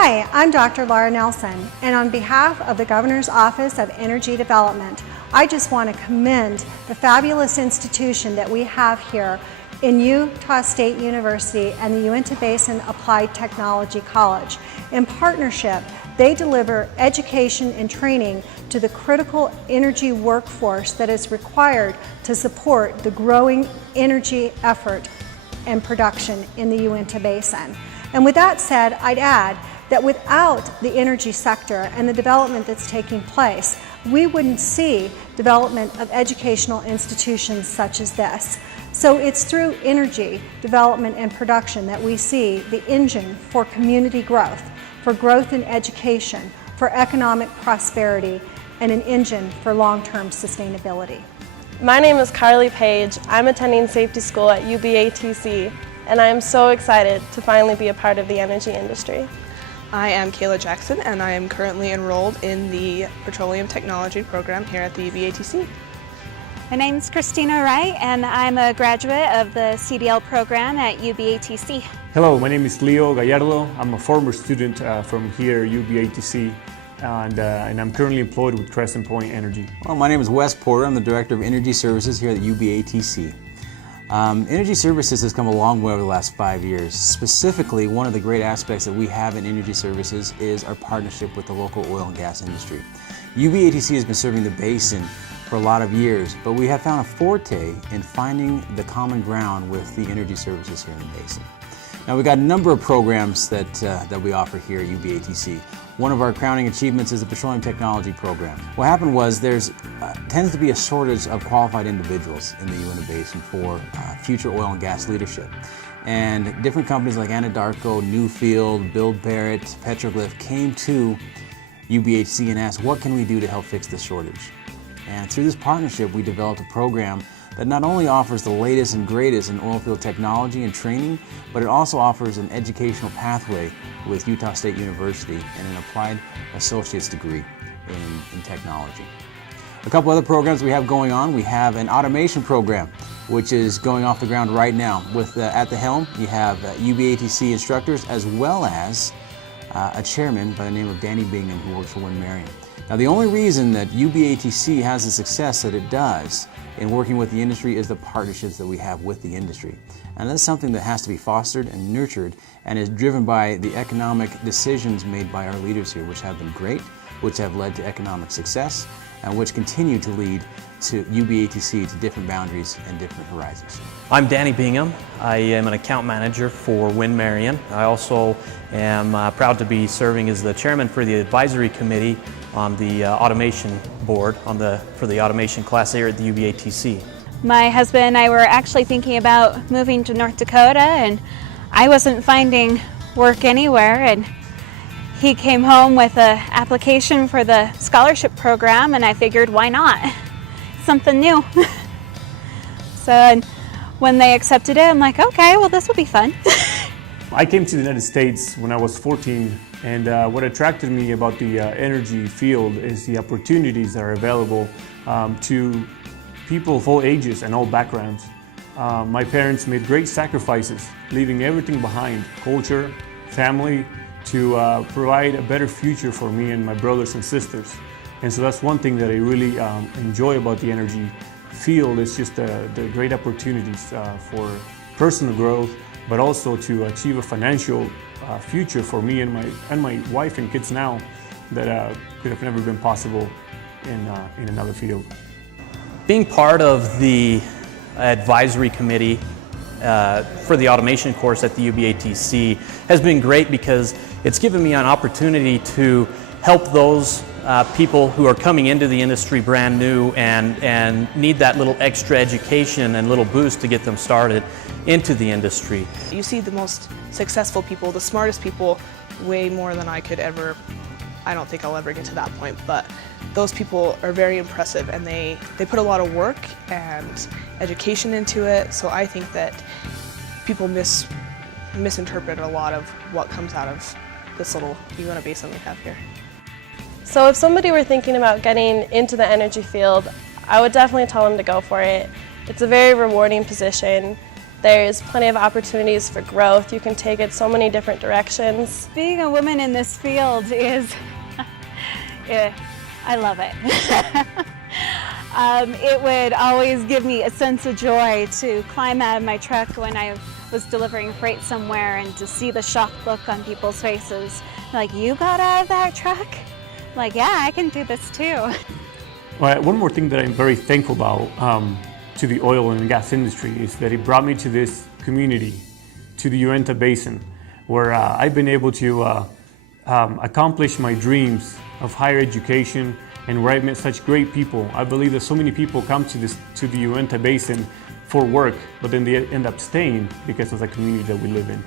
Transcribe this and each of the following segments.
Hi, I'm Dr. Laura Nelson, and on behalf of the Governor's Office of Energy Development, I just want to commend the fabulous institution that we have here in Utah State University and the Uinta Basin Applied Technology College. In partnership, they deliver education and training to the critical energy workforce that is required to support the growing energy effort and production in the Uinta Basin. And with that said, I'd add that without the energy sector and the development that's taking place, we wouldn't see development of educational institutions such as this. So it's through energy development and production that we see the engine for community growth in education, for economic prosperity, and an engine for long-term sustainability. My name is Carly Page. I'm attending safety school at UBATC, and I am so excited to finally be a part of the energy industry. I am Kayla Jackson, and I am currently enrolled in the Petroleum Technology program here at the UBATC. My name is Christina Wright, and I'm a graduate of the CDL program at UBATC. Hello, my name is Leo Gallardo. I'm a former student from here, UBATC, and I'm currently employed with Crescent Point Energy. Well, my name is Wes Porter. I'm the Director of Energy Services here at the UBATC. Energy Services has come a long way over the last 5 years. Specifically, one of the great aspects that we have in Energy Services is our partnership with the local oil and gas industry. UBATC has been serving the basin for a lot of years, but we have found a forte in finding the common ground with the energy services here in the basin. Now, we've got a number of programs that we offer here at UBATC. One of our crowning achievements is the Petroleum Technology program. What happened was there's tends to be a shortage of qualified individuals in the Uinta Basin for future oil and gas leadership. And different companies like Anadarko, Newfield, Build Barrett, Petroglyph came to UBATC and asked, what can we do to help fix this shortage? And through this partnership, we developed a program that not only offers the latest and greatest in oilfield technology and training, but it also offers an educational pathway with Utah State University and an applied associate's degree in technology. A couple other programs we have going on. We have an automation program, which is going off the ground right now. With at the helm, you have UBATC instructors as well as a chairman by the name of Danny Bingham, who works for Win Marion. Now, the only reason that UBATC has the success that it does in working with the industry is the partnerships that we have with the industry. And that's something that has to be fostered and nurtured and is driven by the economic decisions made by our leaders here, which have been great, which have led to economic success, and which continue to lead to UBATC to different boundaries and different horizons. I'm Danny Bingham. I am an account manager for Win Marion. I also am proud to be serving as the chairman for the advisory committee on the automation board for the automation class here at the UBATC. My husband and I were actually thinking about moving to North Dakota, and I wasn't finding work anywhere, and he came home with an application for the scholarship program, and I figured, why not? Something new. So when they accepted it, I'm like, okay, well, this will be fun. I came to the United States when I was 14, and what attracted me about the energy field is the opportunities that are available to people of all ages and all backgrounds. My parents made great sacrifices, leaving everything behind, culture, family, to provide a better future for me and my brothers and sisters. And so that's one thing that I really enjoy about the energy field. It's just the great opportunities for personal growth, but also to achieve a financial future for me and my wife and kids now that could have never been possible in another field. Being part of the advisory committee for the automation course at the UBATC has been great because it's given me an opportunity to help those people who are coming into the industry brand new and need that little extra education and little boost to get them started into the industry. You see the most successful people, the smartest people, way more than I could ever. I don't think I'll ever get to that point, but those people are very impressive, and they put a lot of work and education into it, so I think that people misinterpret a lot of what comes out of this little Uinta Basin we have here. So if somebody were thinking about getting into the energy field, I would definitely tell them to go for it. It's a very rewarding position. There's plenty of opportunities for growth. You can take it so many different directions. Being a woman in this field is, yeah, I love it. It would always give me a sense of joy to climb out of my truck when I was delivering freight somewhere and to see the shocked look on people's faces. Like, you got out of that truck? I'm like, yeah, I can do this too. Well, one more thing that I'm very thankful about to the oil and gas industry is that it brought me to this community, to the Uinta Basin, where I've been able to accomplish my dreams of higher education and where I've met such great people. I believe that so many people come to the Uinta Basin for work, but then they end up staying because of the community that we live in.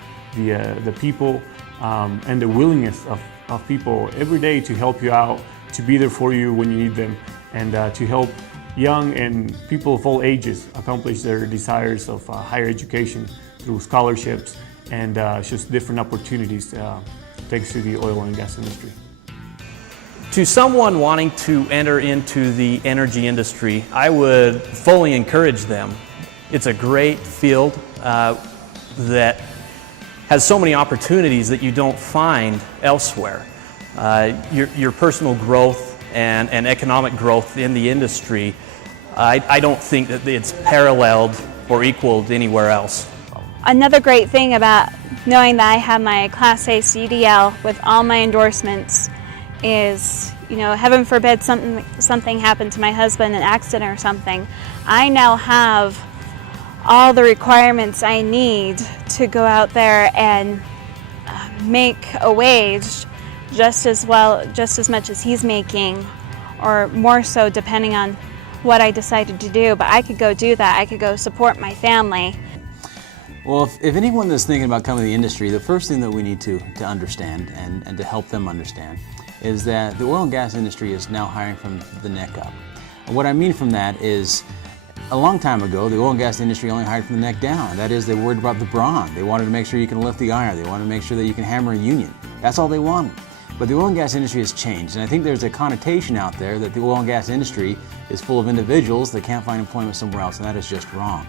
The people and the willingness of people every day to help you out, to be there for you when you need them, and to help young and people of all ages accomplish their desires of higher education through scholarships and just different opportunities thanks to the oil and gas industry. To someone wanting to enter into the energy industry, I would fully encourage them. It's a great field that has so many opportunities that you don't find elsewhere. Your personal growth and economic growth in the industry, I don't think that it's paralleled or equaled anywhere else. Another great thing about knowing that I have my Class A CDL with all my endorsements is, you know, heaven forbid something happened to my husband, an accident or something, I now have all the requirements I need to go out there and make a wage just as much as he's making, or more so depending on what I decided to do. But I could go do that. I could go support my family. Well, if anyone is thinking about coming to the industry, the first thing that we need to understand and to help them understand is that the oil and gas industry is now hiring from the neck up. And what I mean from that is, a long time ago, the oil and gas industry only hired from the neck down. That is, they worried about the brawn. They wanted to make sure you can lift the iron. They wanted to make sure that you can hammer a union. That's all they wanted. But the oil and gas industry has changed, and I think there's a connotation out there that the oil and gas industry is full of individuals that can't find employment somewhere else, and that is just wrong.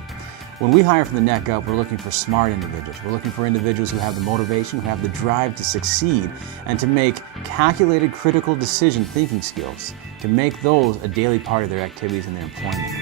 When we hire from the neck up, we're looking for smart individuals. We're looking for individuals who have the motivation, who have the drive to succeed, and to make calculated, critical decision thinking skills, to make those a daily part of their activities and their employment.